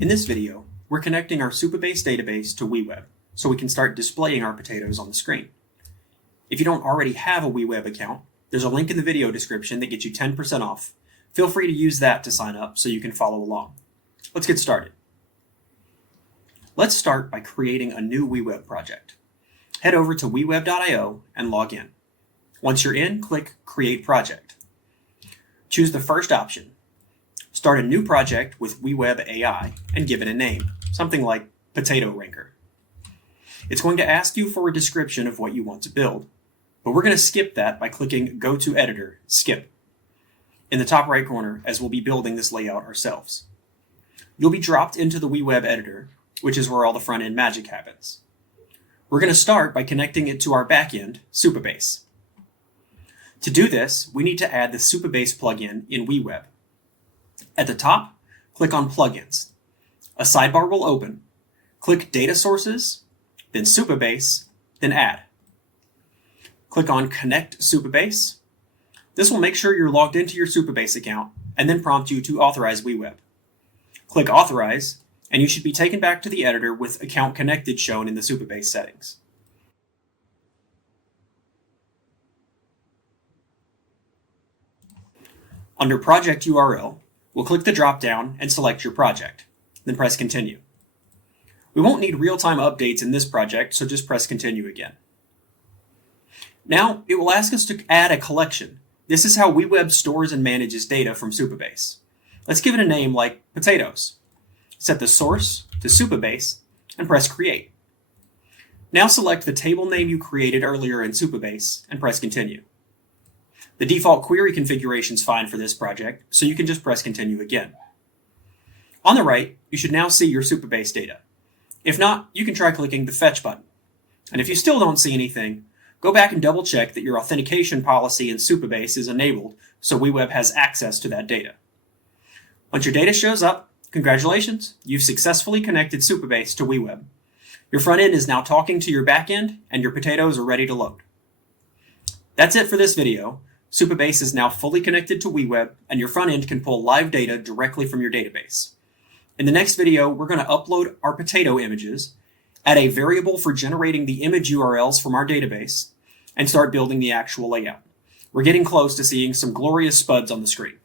In this video, we're connecting our Supabase database to WeWeb so we can start displaying our potatoes on the screen. If you don't already have a WeWeb account, there's a link in the video description that gets you 10% off. Feel free to use that to sign up so you can follow along. Let's get started. Let's start by creating a new WeWeb project. Head over to weweb.io and log in. Once you're in, click Create Project. Choose the first option. Start a new project with WeWeb AI and give it a name, something like Potato Ranker. It's going to ask you for a description of what you want to build, but we're going to skip that by clicking Go to Editor, Skip, in the top right corner, as we'll be building this layout ourselves. You'll be dropped into the WeWeb editor, which is where all the front-end magic happens. We're going to start by connecting it to our backend, Supabase. To do this, we need to add the Supabase plugin in WeWeb. At the top, click on Plugins. A sidebar will open. Click Data Sources, then Supabase, then Add. Click on Connect Supabase. This will make sure you're logged into your Supabase account and then prompt you to authorize WeWeb. Click Authorize, and you should be taken back to the editor with Account Connected shown in the Supabase settings. Under Project URL, we'll click the drop-down and select your project, then press Continue. We won't need real-time updates in this project, so just press Continue again. Now, it will ask us to add a collection. This is how WeWeb stores and manages data from Supabase. Let's give it a name like Potatoes. Set the source to Supabase and press Create. Now select the table name you created earlier in Supabase and press Continue. The default query configuration is fine for this project, so you can just press Continue again. On the right, you should now see your Supabase data. If not, you can try clicking the Fetch button. And if you still don't see anything, go back and double check that your authentication policy in Supabase is enabled so WeWeb has access to that data. Once your data shows up, congratulations, you've successfully connected Supabase to WeWeb. Your front end is now talking to your back end, and your potatoes are ready to load. That's it for this video. Supabase is now fully connected to WeWeb, and your front end can pull live data directly from your database. In the next video, we're going to upload our potato images, add a variable for generating the image URLs from our database, and start building the actual layout. We're getting close to seeing some glorious spuds on the screen.